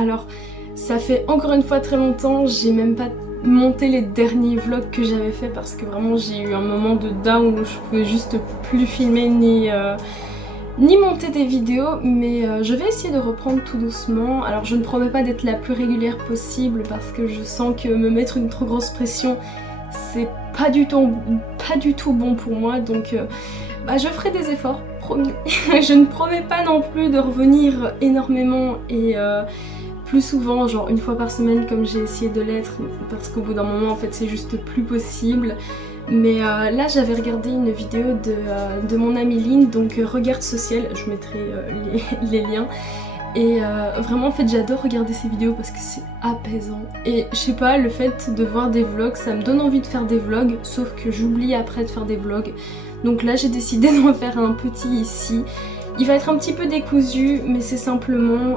Alors ça fait encore une fois très longtemps, j'ai même pas monté les derniers vlogs que j'avais fait parce que vraiment j'ai eu un moment de down où je pouvais juste plus filmer ni monter des vidéos, mais je vais essayer de reprendre tout doucement. Alors je ne promets pas d'être la plus régulière possible parce que je sens que me mettre une trop grosse pression c'est pas du tout bon pour moi, donc je ferai des efforts, promis. Je ne promets pas non plus de revenir énormément et plus souvent, genre une fois par semaine comme j'ai essayé de l'être, parce qu'au bout d'un moment en fait c'est juste plus possible. Mais là j'avais regardé une vidéo de mon amie Lynn, donc Regarde Social, je mettrai les liens. Et vraiment en fait j'adore regarder ces vidéos parce que c'est apaisant. Et je sais pas, le fait de voir des vlogs, ça me donne envie de faire des vlogs, sauf que j'oublie après de faire des vlogs. Donc là j'ai décidé d'en faire un petit ici. Il va être un petit peu décousu, mais c'est simplement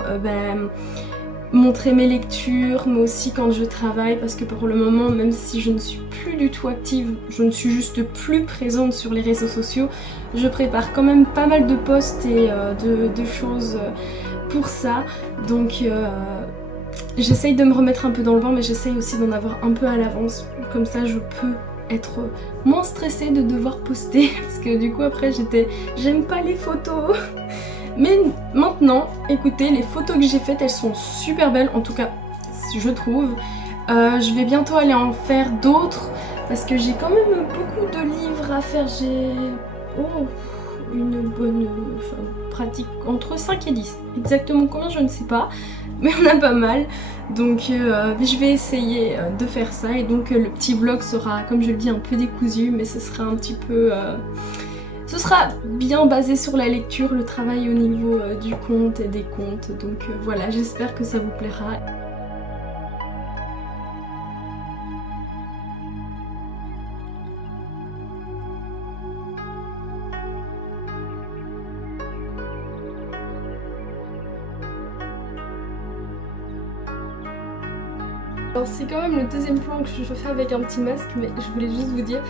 montrer mes lectures, mais aussi quand je travaille, parce que pour le moment, même si je ne suis plus du tout active, je ne suis juste plus présente sur les réseaux sociaux, je prépare quand même pas mal de posts et de choses pour ça. Donc j'essaye de me remettre un peu dans le bain, mais j'essaye aussi d'en avoir un peu à l'avance, comme ça je peux être moins stressée de devoir poster, parce que du coup après j'aime pas les photos. Mais maintenant, écoutez, les photos que j'ai faites, elles sont super belles, en tout cas, je trouve. Je vais bientôt aller en faire d'autres, parce que j'ai quand même beaucoup de livres à faire. J'ai une bonne pratique, entre 5 et 10. Exactement combien, je ne sais pas, mais on a pas mal. Donc je vais essayer de faire ça, et donc le petit vlog sera, comme je le dis, un peu décousu, mais ce sera un petit peu... ce sera bien basé sur la lecture, le travail au niveau du compte et des comptes. Donc voilà, j'espère que ça vous plaira. Alors c'est quand même le deuxième plan que je fais avec un petit masque, mais je voulais juste vous dire,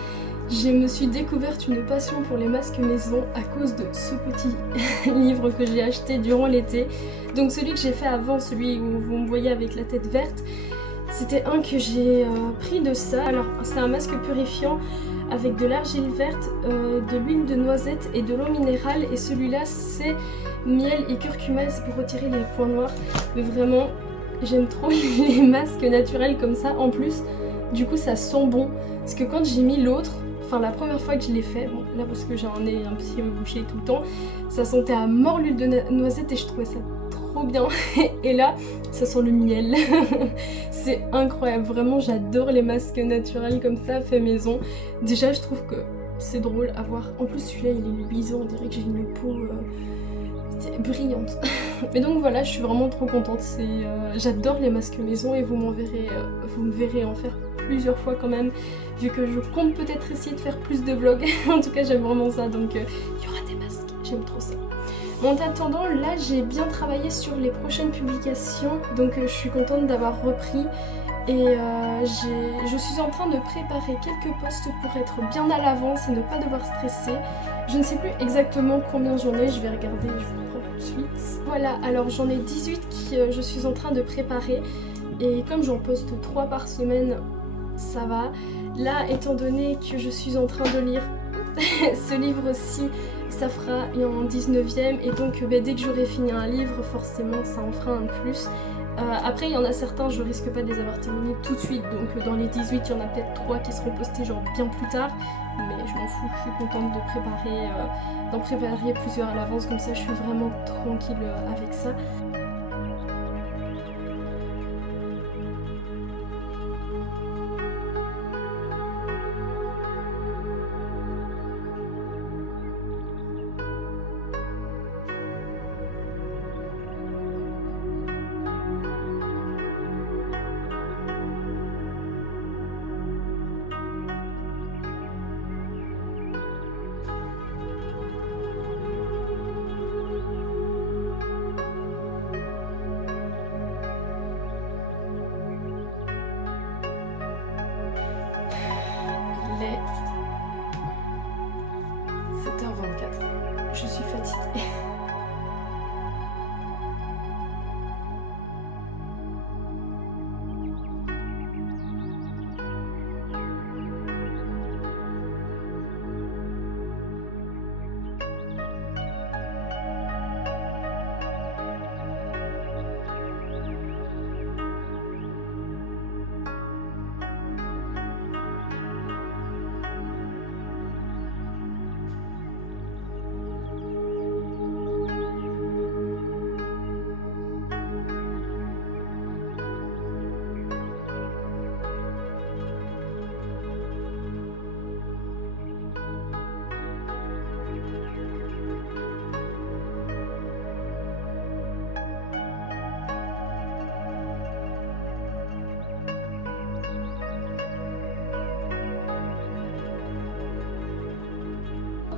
je me suis découverte une passion pour les masques maison à cause de ce petit livre que j'ai acheté durant l'été. Donc celui que j'ai fait avant, celui où vous me voyez avec la tête verte, c'était un que j'ai pris de ça. Alors c'est un masque purifiant avec de l'argile verte, de l'huile de noisette et de l'eau minérale, et celui-là c'est miel et curcuma, c'est pour retirer les points noirs. Mais vraiment, j'aime trop les masques naturels comme ça. En plus, du coup ça sent bon, parce que quand j'ai mis l'autre, enfin la première fois que je l'ai fait, bon là parce que j'en ai un petit peu bouché tout le temps, ça sentait à mort l'huile de noisette et je trouvais ça trop bien. Et là ça sent le miel. C'est incroyable, vraiment j'adore les masques naturels comme ça, fait maison. Déjà je trouve que c'est drôle à voir, en plus celui-là il est luisant, on dirait que j'ai une peau brillante. Mais donc voilà, je suis vraiment trop contente, j'adore les masques maison, et vous me verrez en faire plusieurs fois quand même, vu que je compte peut-être essayer de faire plus de vlogs. En tout cas j'aime vraiment ça, donc il y aura des masques, j'aime trop ça. En attendant, là j'ai bien travaillé sur les prochaines publications, donc je suis contente d'avoir repris. Et je suis en train de préparer quelques posts pour être bien à l'avance et ne pas devoir stresser. Je ne sais plus exactement combien j'en ai, je vais regarder, je vous reprends tout de suite. Voilà, alors j'en ai 18 que je suis en train de préparer, et comme j'en poste 3 par semaine, ça va. Là, étant donné que je suis en train de lire ce livre-ci, ça fera en 19e, et donc dès que j'aurai fini un livre, forcément ça en fera un de plus. Après il y en a certains, je risque pas de les avoir terminés tout de suite, donc dans les 18 il y en a peut-être 3 qui seront postés genre bien plus tard, mais je m'en fous, je suis contente de d'en préparer plusieurs à l'avance, comme ça je suis vraiment tranquille avec ça.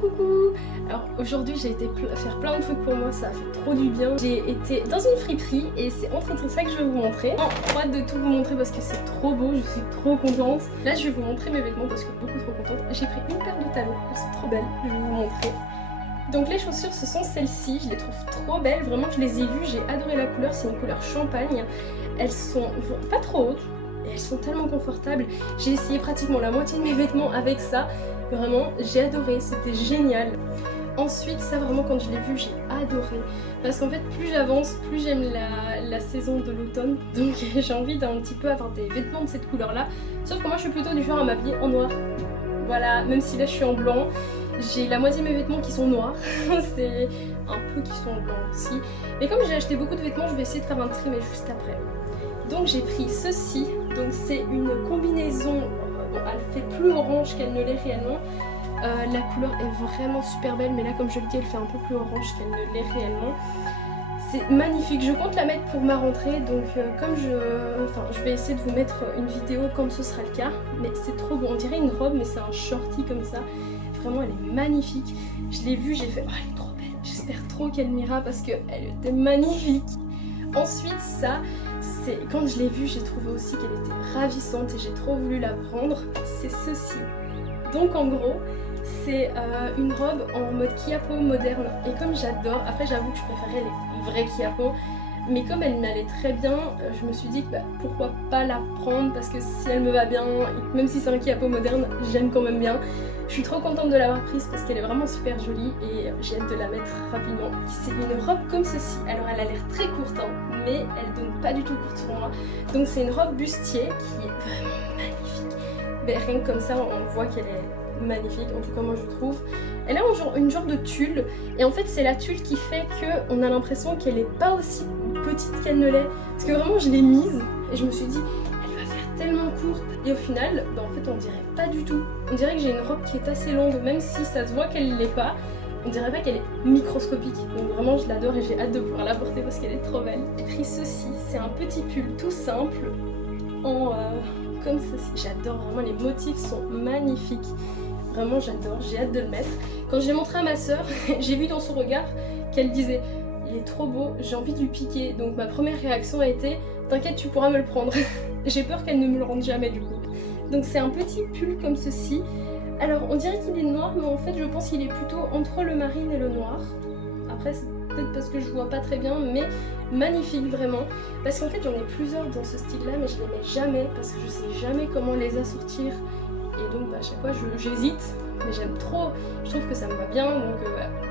Coucou! Alors aujourd'hui j'ai été faire plein de trucs pour moi, ça a fait trop du bien. J'ai été dans une friperie et c'est entre autres ça que je vais vous montrer. J'ai hâte de tout vous montrer parce que c'est trop beau, je suis trop contente. Là je vais vous montrer mes vêtements parce que je suis beaucoup trop contente. J'ai pris une paire de talons, c'est trop belle, je vais vous montrer. Donc les chaussures ce sont celles-ci, je les trouve trop belles, vraiment je les ai vues, j'ai adoré la couleur, c'est une couleur champagne. Elles sont pas trop hautes et elles sont tellement confortables. J'ai essayé pratiquement la moitié de mes vêtements avec ça. Vraiment, j'ai adoré, c'était génial. Ensuite, ça vraiment quand je l'ai vu, j'ai adoré. Parce qu'en fait, plus j'avance, plus j'aime la saison de l'automne. Donc j'ai envie d'un petit peu avoir des vêtements de cette couleur-là. Sauf que moi, je suis plutôt du genre à m'habiller en noir. Voilà, même si là, je suis en blanc. J'ai la moitié de mes vêtements qui sont noirs. C'est un peu qui sont en blanc aussi. Mais comme j'ai acheté beaucoup de vêtements, je vais essayer de faire un tri, mais juste après. Donc j'ai pris ceci. Donc c'est une combinaison... Elle fait plus orange qu'elle ne l'est réellement. La couleur est vraiment super belle, mais là comme je le dis elle fait un peu plus orange qu'elle ne l'est réellement. C'est magnifique, je compte la mettre pour ma rentrée, donc comme je vais essayer de vous mettre une vidéo comme ce sera le cas. Mais c'est trop beau, on dirait une robe mais c'est un shorty comme ça. Vraiment elle est magnifique. Je l'ai vue, j'ai fait oh elle est trop belle. J'espère trop qu'elle m'ira parce qu'elle était magnifique. Ensuite ça, quand je l'ai vue, j'ai trouvé aussi qu'elle était ravissante et j'ai trop voulu la prendre. C'est ceci. Donc en gros, c'est une robe en mode kiapo moderne. Et comme j'adore, après j'avoue que je préférais les vrais kiapo, mais comme elle m'allait très bien, je me suis dit que pourquoi pas la prendre parce que si elle me va bien, même si c'est un kiapo moderne, j'aime quand même bien. Je suis trop contente de l'avoir prise parce qu'elle est vraiment super jolie et j'ai hâte de la mettre rapidement. C'est une robe comme ceci. Alors elle a l'air très courte, hein, mais elle donne pas du tout courte sur moi. Donc c'est une robe bustier qui est vraiment magnifique. Mais rien que comme ça, on voit qu'elle est magnifique, en tout cas moi je trouve. Elle a une genre de tulle et en fait c'est la tulle qui fait qu'on a l'impression qu'elle est pas aussi petite qu'elle ne l'est. Parce que vraiment je l'ai mise et je me suis dit elle va faire tellement courte et au final en fait on dirait pas du tout. On dirait que j'ai une robe qui est assez longue même si ça se voit qu'elle l'est pas. On dirait pas qu'elle est microscopique. Donc vraiment je l'adore et j'ai hâte de pouvoir la porter parce qu'elle est trop belle. J'ai pris ceci, c'est un petit pull tout simple en comme ceci. J'adore vraiment, les motifs sont magnifiques. Vraiment j'adore, j'ai hâte de le mettre. Quand je l'ai montré à ma soeur, j'ai vu dans son regard qu'elle disait il est trop beau, j'ai envie de lui piquer. Donc ma première réaction a été t'inquiète tu pourras me le prendre. J'ai peur qu'elle ne me le rende jamais du coup. Donc c'est un petit pull comme ceci. Alors on dirait qu'il est noir mais en fait je pense qu'il est plutôt entre le marine et le noir. Après c'est peut-être parce que je vois pas très bien mais magnifique vraiment. Parce qu'en fait j'en ai plusieurs dans ce style là mais je les mets jamais parce que je sais jamais comment les assortir. Et donc à chaque fois j'hésite, mais j'aime trop, je trouve que ça me va bien, donc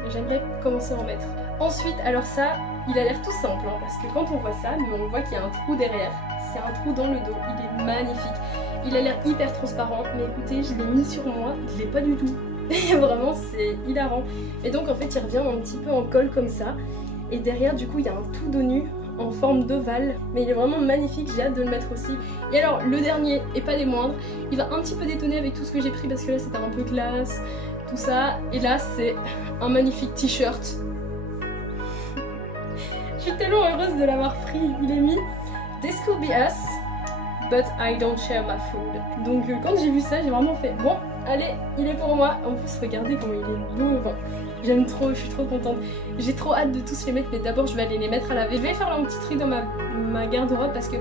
j'aimerais commencer à en mettre. Ensuite, alors ça, il a l'air tout simple, hein, parce que quand on voit ça, mais on voit qu'il y a un trou derrière, c'est un trou dans le dos, il est magnifique. Il a l'air hyper transparent, mais écoutez, je l'ai mis sur moi, je l'ai pas du tout. Et vraiment, c'est hilarant. Et donc en fait, il revient un petit peu en colle comme ça, et derrière du coup, il y a un tout dos nu en forme d'ovale, mais il est vraiment magnifique, j'ai hâte de le mettre aussi. Et alors le dernier, et pas des moindres, il va un petit peu détonner avec tout ce que j'ai pris parce que là c'était un peu classe, tout ça, et là c'est un magnifique t-shirt. Je suis tellement heureuse de l'avoir pris, il est mis This could be us, but I don't share my food. Donc quand j'ai vu ça, j'ai vraiment fait bon, allez, il est pour moi. En plus regardez comment il est beau, enfin, j'aime trop, je suis trop contente. J'ai trop hâte de tous les mettre, mais d'abord je vais aller les mettre à laver. Je vais faire un petit tri dans ma garde-robe parce que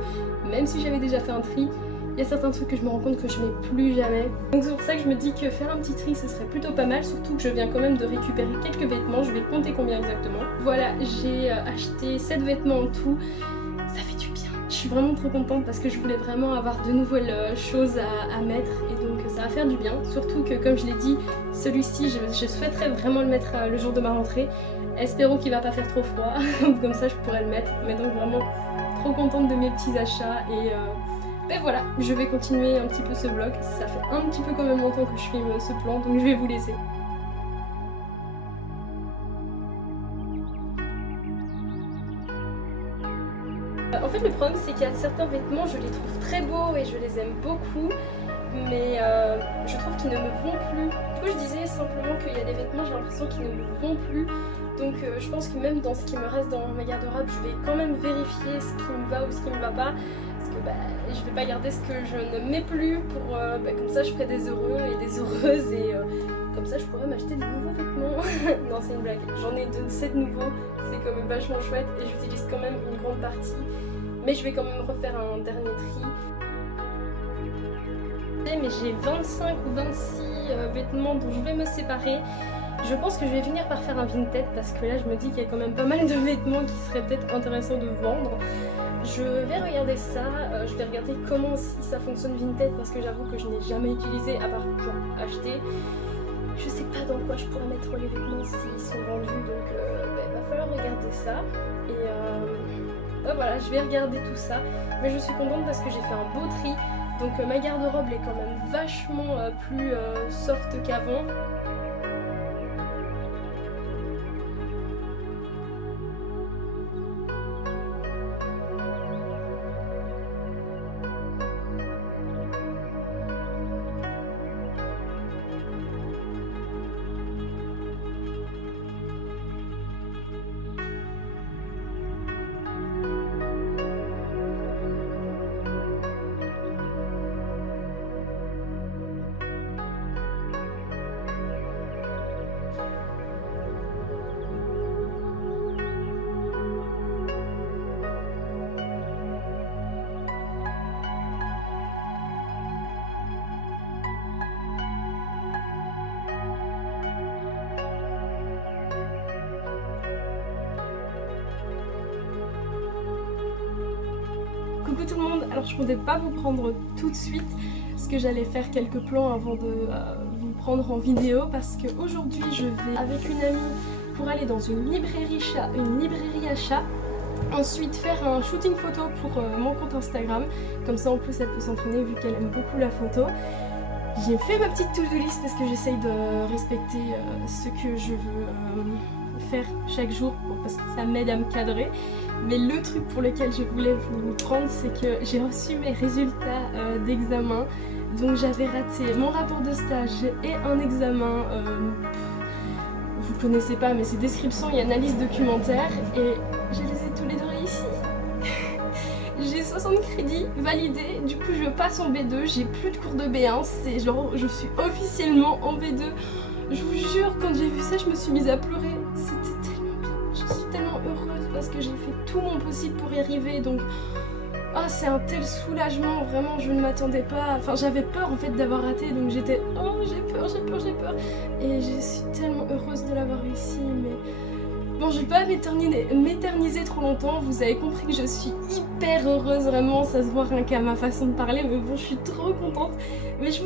même si j'avais déjà fait un tri, il y a certains trucs que je me rends compte que je mets plus jamais. Donc c'est pour ça que je me dis que faire un petit tri ce serait plutôt pas mal, surtout que je viens quand même de récupérer quelques vêtements. Je vais compter combien exactement. Voilà, j'ai acheté 7 vêtements en tout. Ça fait du bien. Je suis vraiment trop contente parce que je voulais vraiment avoir de nouvelles choses à mettre et donc ça va faire du bien. Surtout que comme je l'ai dit, celui-ci je souhaiterais vraiment le mettre le jour de ma rentrée. Espérons qu'il va pas faire trop froid, comme ça je pourrais le mettre. Mais donc vraiment trop contente de mes petits achats et voilà, je vais continuer un petit peu ce vlog. Ça fait un petit peu quand même longtemps que je filme ce plan donc je vais vous laisser. En fait le problème c'est qu'il y a certains vêtements, je les trouve très beaux et je les aime beaucoup, mais je trouve qu'ils ne me vont plus. Du coup je disais simplement qu'il y a des vêtements, j'ai l'impression qu'ils ne me vont plus. Donc je pense que même dans ce qui me reste dans ma garde-robe, je vais quand même vérifier ce qui me va ou ce qui me va pas. Parce que je vais pas garder ce que je ne mets plus pour comme ça je ferai des heureux et des heureuses et comme ça je pourrais m'acheter de nouveaux vêtements. Non, c'est une blague, j'en ai 7 nouveaux, c'est quand même vachement chouette et j'utilise quand même une grande partie, mais je vais quand même refaire un dernier tri. Mais j'ai 25 ou 26 vêtements dont je vais me séparer. Je pense que je vais finir par faire un Vinted parce que là je me dis qu'il y a quand même pas mal de vêtements qui seraient peut-être intéressants de vendre. Je vais regarder ça, je vais regarder comment si ça fonctionne Vinted parce que j'avoue que je n'ai jamais utilisé à part genre acheter. Je sais pas dans quoi je pourrais mettre les vêtements s'ils sont vendus, donc il va falloir regarder ça. Et voilà, je vais regarder tout ça, mais je suis contente parce que j'ai fait un beau tri. Donc ma garde-robe est quand même vachement plus soft qu'avant. Coucou tout le monde, alors je comptais pas vous prendre tout de suite parce que j'allais faire quelques plans avant de vous prendre en vidéo parce qu'aujourd'hui je vais avec une amie pour aller dans une librairie achat, ensuite faire un shooting photo pour mon compte Instagram, comme ça en plus elle peut s'entraîner vu qu'elle aime beaucoup la photo. J'ai fait ma petite to-do list parce que j'essaye de respecter ce que je veux faire chaque jour parce que ça m'aide à me cadrer. Mais le truc pour lequel je voulais vous prendre, c'est que j'ai reçu mes résultats d'examen. Donc j'avais raté mon rapport de stage et un examen, vous connaissez pas, mais c'est description et analyse documentaire. Et je les ai tous les deux réussis. J'ai 60 crédits validés, du coup je passe en B2, j'ai plus de cours de B1, c'est genre je suis officiellement en B2. Je vous jure, quand j'ai vu ça, je me suis mise à pleurer. C'était tellement bien, je suis tellement heureuse parce que j'ai fait tout mon possible pour y arriver. Donc, c'est un tel soulagement, vraiment, je ne m'attendais pas. Enfin, j'avais peur en fait d'avoir raté, donc j'étais j'ai peur. Et je suis tellement heureuse de l'avoir réussi, mais bon, je vais pas m'éterniser trop longtemps. Vous avez compris que je suis hyper heureuse, vraiment, ça se voit rien qu'à ma façon de parler, mais bon, je suis trop contente. Mais je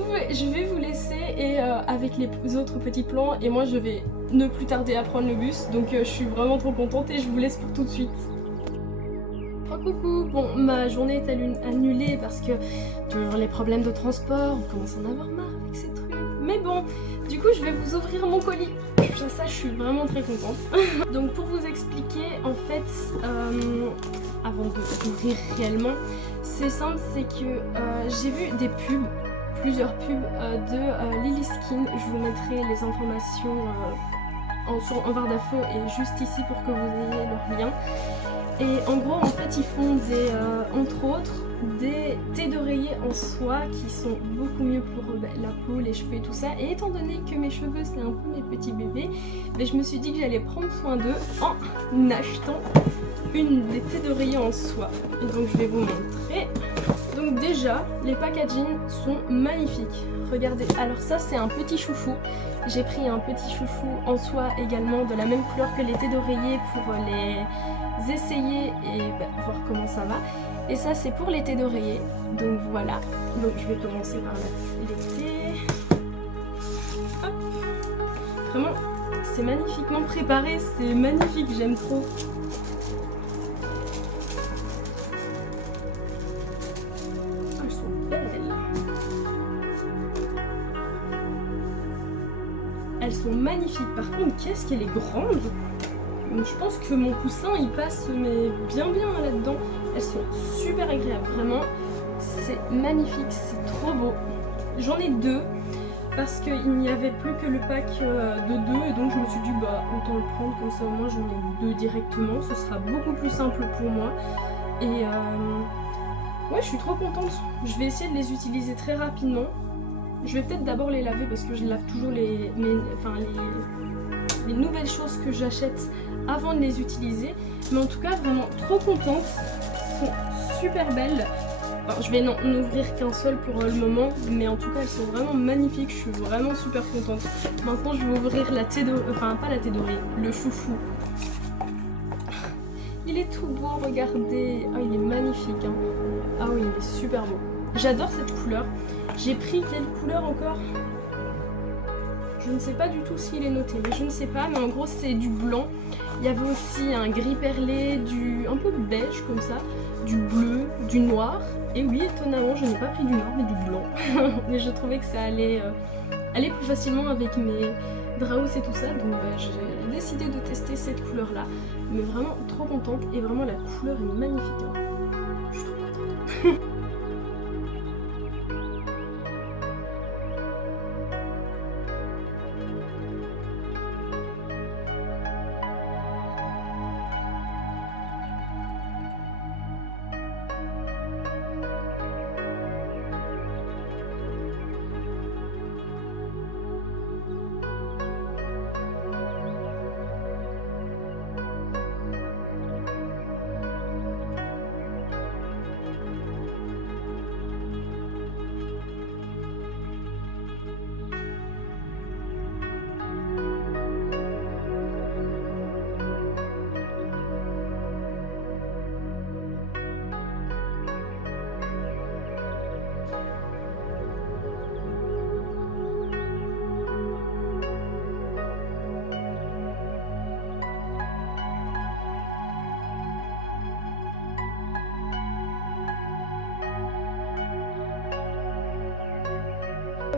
vais vous laisser et avec les autres petits plans, et moi je vais ne plus tarder à prendre le bus, donc je suis vraiment trop contente et je vous laisse pour tout de suite. Oh coucou, bon, ma journée est annulée parce que toujours les problèmes de transport, on commence à en avoir marre avec ces trucs. Mais bon, du coup je vais vous ouvrir mon colis. Ça je suis vraiment très contente. Donc pour vous expliquer, en fait, avant d'ouvrir réellement, c'est simple, c'est que j'ai vu des pubs, plusieurs pubs de Lily Skin. Je vous mettrai les informations en barre d'infos et juste ici pour que vous ayez leur lien. Et en gros, en fait, ils font des, entre autres, des thés d'oreiller en soie qui sont beaucoup mieux pour la peau, les cheveux et tout ça. Et étant donné que mes cheveux, c'est un peu mes petits bébés, je me suis dit que j'allais prendre soin d'eux en achetant des thés d'oreiller en soie. Et donc, je vais vous montrer. Donc déjà, les packaging sont magnifiques. Regardez, alors ça, c'est un petit chouchou. J'ai pris un petit chouchou en soie également, de la même couleur que les thés d'oreiller pour les essayer et voir comment ça va. Et ça c'est pour les thés d'oreiller, donc voilà. Donc je vais commencer par les thés. Hop. Vraiment c'est magnifiquement préparé, c'est magnifique, j'aime trop. Elles sont belles. Elles sont magnifiques, par contre qu'est-ce qu'elle est grande. Donc je pense que mon coussin il passe mais bien là-dedans. Elles sont super agréables, vraiment. C'est magnifique, c'est trop beau. J'en ai deux parce qu'il n'y avait plus que le pack de deux et donc je me suis dit autant le prendre comme ça au moins j'en ai deux directement. Ce sera beaucoup plus simple pour moi. Et Ouais, je suis trop contente. Je vais essayer de les utiliser très rapidement. Je vais peut-être d'abord les laver parce que je lave toujours les nouvelles choses que j'achète avant de les utiliser. Mais en tout cas, vraiment trop contente. Elles sont super belles. Enfin, je vais n'en ouvrir qu'un seul pour le moment, mais en tout cas elles sont vraiment magnifiques, je suis vraiment super contente. Maintenant je vais ouvrir la thé dorée, enfin pas la thé dorée, le chouchou. Il est tout beau, regardez. Ah, il est magnifique, hein. Ah oui, il est super beau. J'adore cette couleur. J'ai pris quelle couleur encore? Je ne sais pas du tout s'il est noté, mais je ne sais pas. Mais en gros, c'est du blanc. Il y avait aussi un gris perlé, un peu beige comme ça, du bleu, du noir. Et oui, étonnamment, je n'ai pas pris du noir, mais du blanc. Mais je trouvais que ça allait aller plus facilement avec mes draps et tout ça. Donc j'ai décidé de tester cette couleur-là. Mais vraiment trop contente. Et vraiment, la couleur est magnifique, hein. Je suis trop contente.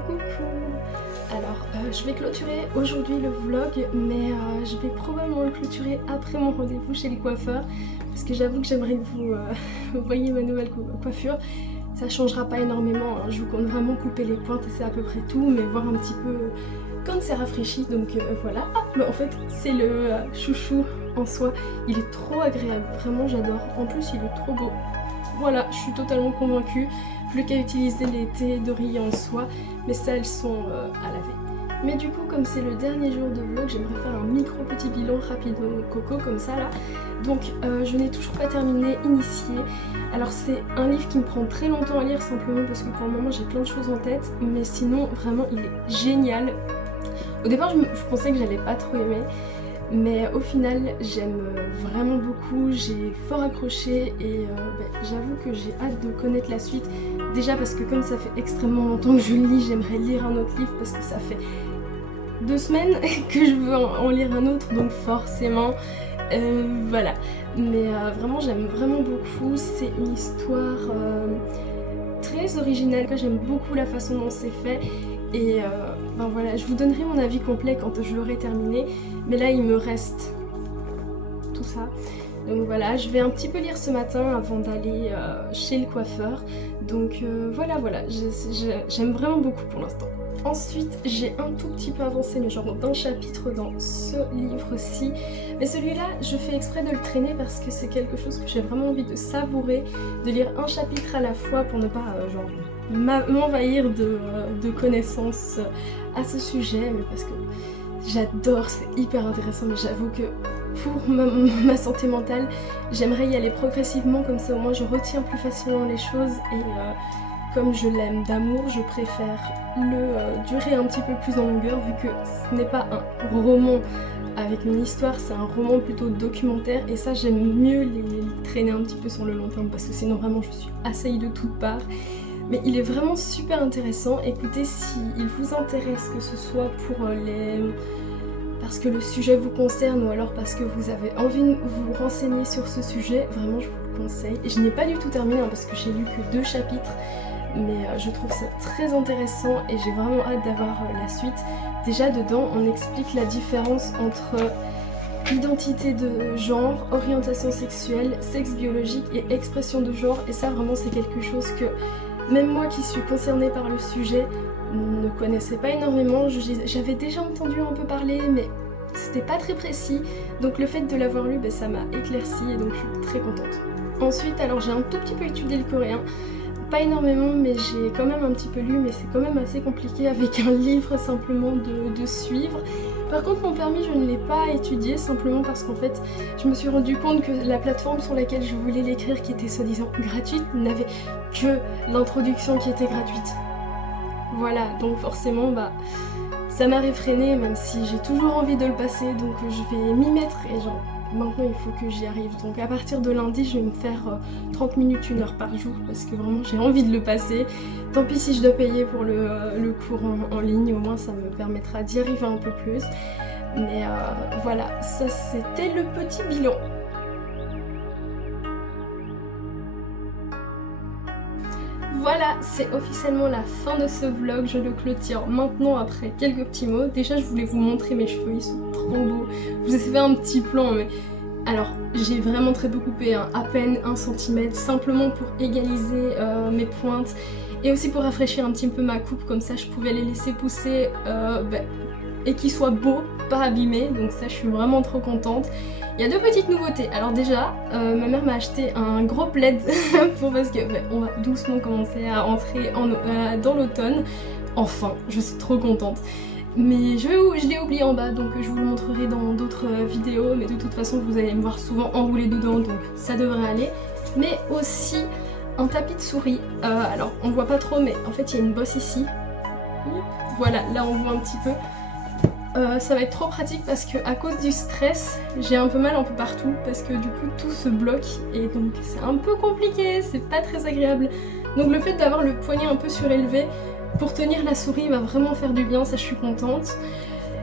Coucou. Alors je vais clôturer aujourd'hui le vlog, mais je vais probablement le clôturer après mon rendez-vous chez les coiffeurs parce que j'avoue que j'aimerais que vous voyez ma nouvelle coiffure. Ça changera pas énormément, hein. Je vous compte vraiment couper les pointes et c'est à peu près tout, mais voir un petit peu quand c'est rafraîchi, donc voilà. Ah, mais en fait c'est le chouchou en soi, il est trop agréable, vraiment j'adore, en plus il est trop beau. Voilà, je suis totalement convaincue. Plus qu'à utiliser les thés d'oreiller en soie, mais ça elles sont à laver. Mais du coup, comme c'est le dernier jour de vlog, j'aimerais faire un micro petit bilan rapide au coco comme ça là. Donc je n'ai toujours pas terminé Initié. Alors c'est un livre qui me prend très longtemps à lire simplement parce que pour le moment j'ai plein de choses en tête, mais sinon vraiment il est génial. Au départ je pensais que j'allais pas trop aimer, mais au final j'aime vraiment beaucoup, j'ai fort accroché et j'avoue que j'ai hâte de connaître la suite. Déjà parce que comme ça fait extrêmement longtemps que je le lis, j'aimerais lire un autre livre parce que ça fait 2 semaines que je veux en lire un autre, donc forcément voilà. Mais vraiment j'aime vraiment beaucoup, c'est une histoire très originale, j'aime beaucoup la façon dont c'est fait. Et voilà, je vous donnerai mon avis complet quand je l'aurai terminé, mais là il me reste tout ça. Donc voilà, je vais un petit peu lire ce matin avant d'aller chez le coiffeur. Donc voilà, j'aime vraiment beaucoup pour l'instant. Ensuite, j'ai un tout petit peu avancé, mais genre d'un chapitre dans ce livre-ci. Mais celui-là, je fais exprès de le traîner parce que c'est quelque chose que j'ai vraiment envie de savourer, de lire un chapitre à la fois pour ne pas m'envahir de connaissances à ce sujet, mais parce que j'adore, c'est hyper intéressant, mais j'avoue que pour ma santé mentale, j'aimerais y aller progressivement, comme ça au moins je retiens plus facilement les choses et comme je l'aime d'amour, je préfère le durer un petit peu plus en longueur vu que ce n'est pas un roman avec une histoire, c'est un roman plutôt documentaire et ça j'aime mieux les traîner un petit peu sur le long terme parce que sinon vraiment je suis assaillie de toutes parts. Mais il est vraiment super intéressant, écoutez, s'il vous intéresse, que ce soit pour parce que le sujet vous concerne ou alors parce que vous avez envie de vous renseigner sur ce sujet, vraiment je vous le conseille. Et je n'ai pas du tout terminé parce que j'ai lu que 2 chapitres, mais je trouve ça très intéressant et j'ai vraiment hâte d'avoir la suite. Déjà dedans on explique la différence entre identité de genre, orientation sexuelle, sexe biologique et expression de genre, et ça vraiment c'est quelque chose que même moi qui suis concernée par le sujet ne connaissais pas énormément. J'avais déjà entendu un peu parler mais c'était pas très précis, donc le fait de l'avoir lu ça m'a éclairci et donc je suis très contente. Ensuite, alors j'ai un tout petit peu étudié le coréen, pas énormément, mais j'ai quand même un petit peu lu, mais c'est quand même assez compliqué avec un livre simplement de suivre. Par contre, mon permis, je ne l'ai pas étudié simplement parce qu'en fait, je me suis rendu compte que la plateforme sur laquelle je voulais l'écrire, qui était soi-disant gratuite, n'avait que l'introduction qui était gratuite. Voilà, donc forcément, ça m'a réfrénée, même si j'ai toujours envie de le passer, donc je vais m'y mettre et genre, maintenant il faut que j'y arrive. Donc à partir de lundi, je vais me faire 30 minutes, 1 heure par jour, parce que vraiment j'ai envie de le passer. Tant pis si je dois payer pour le cours en ligne, au moins ça me permettra d'y arriver un peu plus. Mais voilà, ça c'était le petit bilan. Voilà, c'est officiellement la fin de ce vlog, je le clôture maintenant après quelques petits mots. Déjà je voulais vous montrer mes cheveux, ils sont trop beaux. Je vous ai fait un petit plan, mais alors j'ai vraiment très peu coupé, hein, à peine 1 cm, simplement pour égaliser mes pointes et aussi pour rafraîchir un petit peu ma coupe, comme ça je pouvais les laisser pousser et qu'ils soient beaux, pas abîmés, donc ça je suis vraiment trop contente. Il y a 2 petites nouveautés. Alors déjà, ma mère m'a acheté un gros plaid parce que on va doucement commencer à entrer dans l'automne. Enfin, je suis trop contente. Mais je l'ai oublié en bas, donc je vous le montrerai dans d'autres vidéos. Mais de toute façon, vous allez me voir souvent enroulée dedans, donc ça devrait aller. Mais aussi un tapis de souris. Alors, on voit pas trop, mais en fait, il y a une bosse ici. Voilà, là on voit un petit peu. Ça va être trop pratique parce que à cause du stress, j'ai un peu mal un peu partout parce que du coup tout se bloque et donc c'est un peu compliqué, c'est pas très agréable. Donc le fait d'avoir le poignet un peu surélevé pour tenir la souris va vraiment faire du bien, ça je suis contente.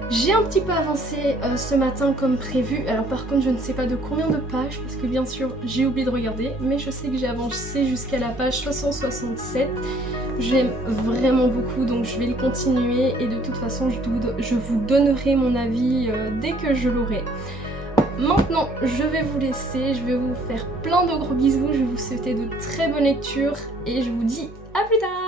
J'ai un petit peu avancé ce matin comme prévu, alors par contre je ne sais pas de combien de pages parce que bien sûr j'ai oublié de regarder, mais je sais que j'ai avancé jusqu'à la page 667. J'aime vraiment beaucoup, donc je vais le continuer et de toute façon je vous donnerai mon avis dès que je l'aurai. Maintenant je vais vous laisser, je vais vous faire plein de gros bisous, je vais vous souhaiter de très bonnes lectures et je vous dis à plus tard.